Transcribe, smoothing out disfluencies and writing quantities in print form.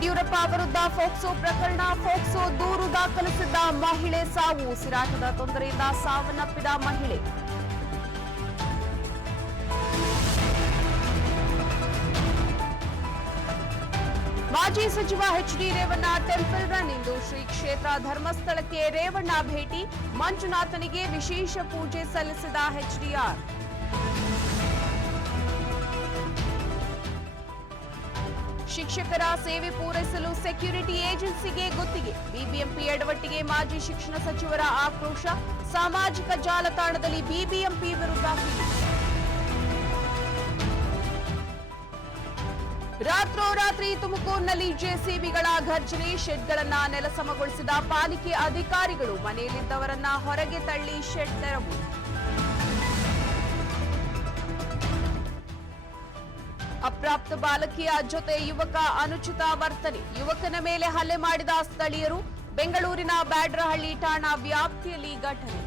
ಯಡಿಯೂರಪ್ಪ ವಿರುದ್ಧ ಫೋಕ್ಸೋ ಪ್ರಕರಣ, ಫೋಕ್ಸೋ ದೂರು ದಾಖಲಿಸಿದ್ದ ಮಹಿಳೆ ಸಾವು, ಉಸಿರಾಟದ ತೊಂದರೆಯಿಂದ ಸಾವನ್ನಪ್ಪಿದ ಮಹಿಳೆ. ಮಾಜಿ ಸಚಿವ ಎಚ್.ಡಿ. Revanna temple run. ಇಂದು ಶ್ರೀ ಕ್ಷೇತ್ರ ಧರ್ಮಸ್ಥಳಕ್ಕೆ ರೇವಣ್ಣ ಭೇಟಿ, ಮಂಜುನಾಥನಿಗೆ ವಿಶೇಷ ಪೂಜೆ ಸಲ್ಲಿಸಿದ ಎಚ್ಡಿಆರ್. ಶಿಕ್ಷಕರ ಸೇವೆ ಪೂರೈಸಲು ಸೆಕ್ಯೂರಿಟಿ ಏಜೆನ್ಸಿಗೆ ಗುತ್ತಿಗೆ, ಬಿಬಿಎಂಪಿ ಎಡವಟ್ಟಿಗೆ ಮಾಜಿ ಶಿಕ್ಷಣ ಸಚಿವರ ಆಕ್ರೋಶ, ಸಾಮಾಜಿಕ ಜಾಲತಾಣದಲ್ಲಿ ಬಿಬಿಎಂಪಿ ವಿರುದ್ಧ ಕಿಡಿ. ರಾತ್ರೋರಾತ್ರಿ ತುಮಕೂರಿನಲ್ಲಿ ಜೆಸಿಬಿಗಳ ಘರ್ಜನೆ, ಶೆಡ್ಗಳನ್ನ ನೆಲಸಮಗೊಳಿಸಿದ ಪಾಲಿಕೆ ಅಧಿಕಾರಿಗಳು, ಮನೆಯಲ್ಲಿದ್ದವರನ್ನ ಹೊರಗೆ ತಳ್ಳಿ ಶೆಡ್ ತೆರವು. ಅಪ್ರಾಪ್ತ ಬಾಲಕಿಯ ಜೊತೆ ಯುವಕ ಅನುಚಿತ ವರ್ತನೆ, ಯುವಕನ ಮೇಲೆ ಹಲ್ಲೆ ಮಾಡಿದ ಸ್ಥಳೀಯರು, ಬೆಂಗಳೂರಿನ ಬ್ಯಾಡ್ರಹಳ್ಳಿ ಠಾಣಾ ವ್ಯಾಪ್ತಿಯಲ್ಲಿ ಘಟನೆ.